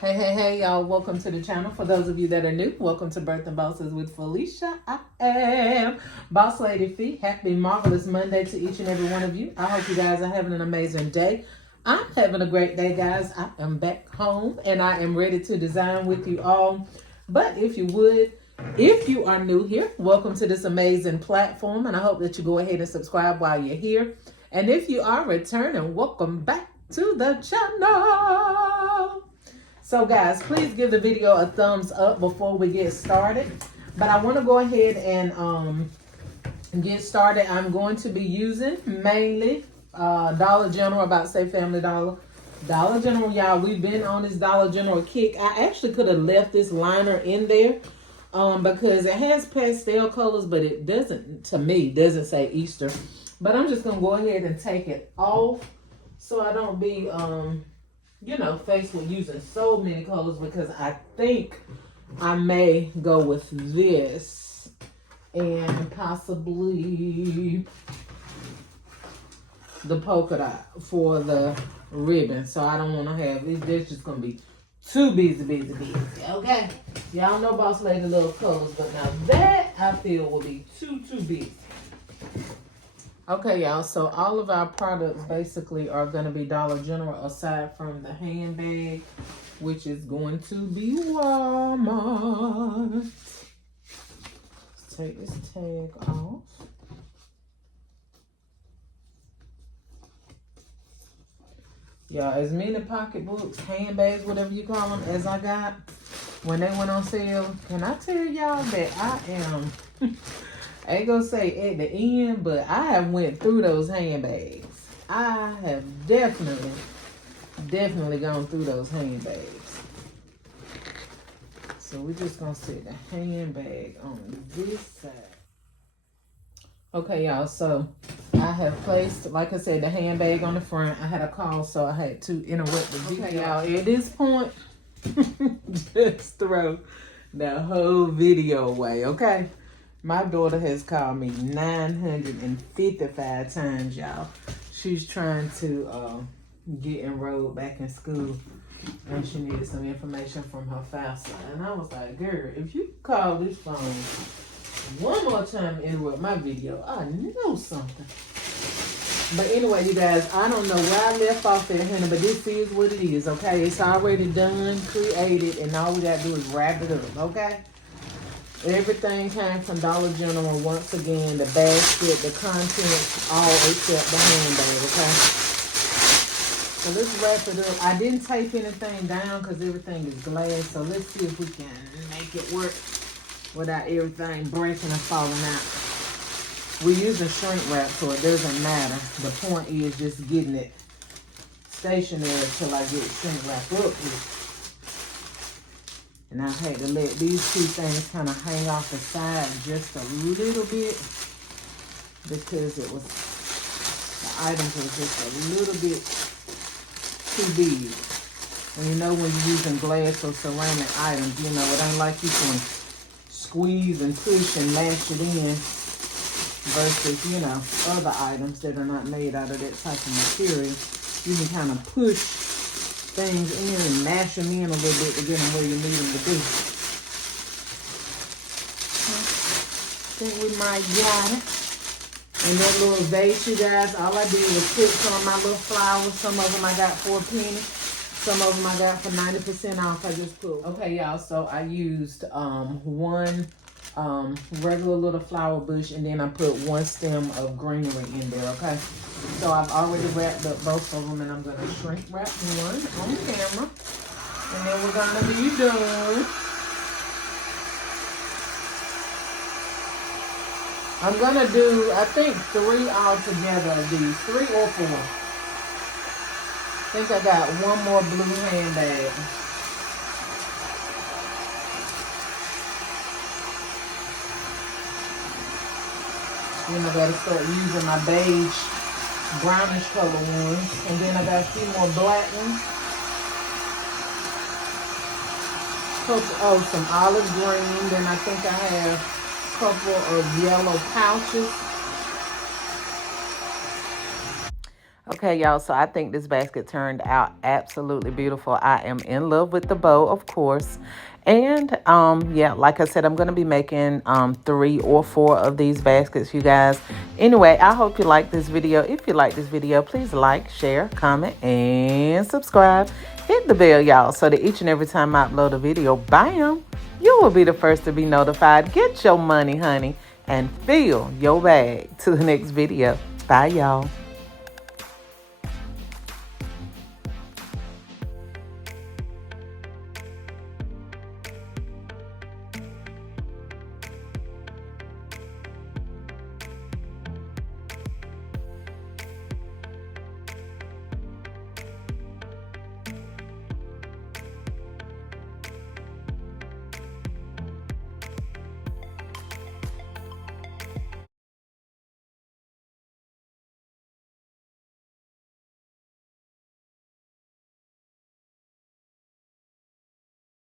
Hey, y'all. Welcome to the channel. For those of you that are new, welcome to Birth and Bosses with Felicia. I am Boss Lady Fee. Happy, marvelous Monday to each and every one of you. I hope you guys are having an amazing day. I'm having a great day, guys. I am back home and I am ready to design with you all. But if you are new here, welcome to this amazing platform. And I hope that you go ahead and subscribe while you're here. And if you are returning, welcome back to the channel. So guys, please give the video a thumbs up before we get started. But I want to go ahead and get started. I'm going to be using mainly Dollar General, about to say Family Dollar. Dollar General, y'all, we've been on this Dollar General kick. I actually could have left this liner in there because it has pastel colors, but it doesn't, to me, doesn't say Easter. But I'm just going to go ahead and take it off so I don't be faced with using so many colors, because I think I may go with this and possibly the polka dot for the ribbon. So I don't want to have it. It's just going to be too busy. Okay? Y'all know Boss Lady loves colors, but now that I feel will be too busy. Okay, y'all, so all of our products basically are going to be Dollar General aside from the handbag, which is going to be Walmart. Let's take this tag off. Y'all, as many pocketbooks, handbags, whatever you call them, as I got when they went on sale, can I tell y'all that I am... I ain't gonna say at the end, but I have went through those handbags. I have definitely gone through those handbags. So we're just gonna set the handbag on this side. Okay, y'all, so I have placed, like I said, the handbag on the front. I had a call, so I had to interrupt the video. Okay, y'all, at this point, just throw the whole video away, okay? My daughter has called me 955 times, y'all. She's trying to get enrolled back in school, and she needed some information from her FAFSA. And I was like, girl, if you call this phone one more time and interrupt my video, I know something. But anyway, you guys, I don't know where I left off there, honey, but this is what it is, okay? It's already done, created, and all we got to do is wrap it up, okay? Everything came from Dollar General. Once again, the basket, the contents, all except the handbag, okay? So let's wrap it up. I didn't tape anything down because everything is glass. So let's see if we can make it work without everything breaking and falling out. We're using shrink wrap, so it doesn't matter. The point is just getting it stationary till I get shrink wrap up here. And I had to let these two things kind of hang off the side just a little bit because the items were just a little bit too big. And you know, when you're using glass or ceramic items, you know, it ain't like you can squeeze and push and mash it in versus, you know, other items that are not made out of that type of material. You can kind of push things in and mash them in a little bit to get them where you need them to be. I think we might got it. And that little vase, you guys, all I did was put some of my little flowers. Some of them I got for a penny. Some of them I got for 90% off. I just put. Okay, y'all, so I used one regular little flower bush, and then I put one stem of greenery in there, okay? So I've already wrapped up both of them, and I'm going to shrink wrap one on camera. And then we're going to be done. I'm going to do, I think, 3 altogether of these. 3 or 4. I think I got one more blue handbag. Then I got to start using my beige, brownish color ones. And then I got a few more black ones. Some olive green. Then I think I have a couple of yellow pouches. Okay, y'all, so I think this basket turned out absolutely beautiful. I am in love with the bow, of course. And yeah, like I said, I'm going to be making 3 or 4 of these baskets, you guys. Anyway, I hope you like this video. If you like this video, please like, share, comment, and subscribe. Hit the bell, y'all, so that each and every time I upload a video, bam, you will be the first to be notified. Get your money, honey, and fill your bag. To the next video. Bye, y'all.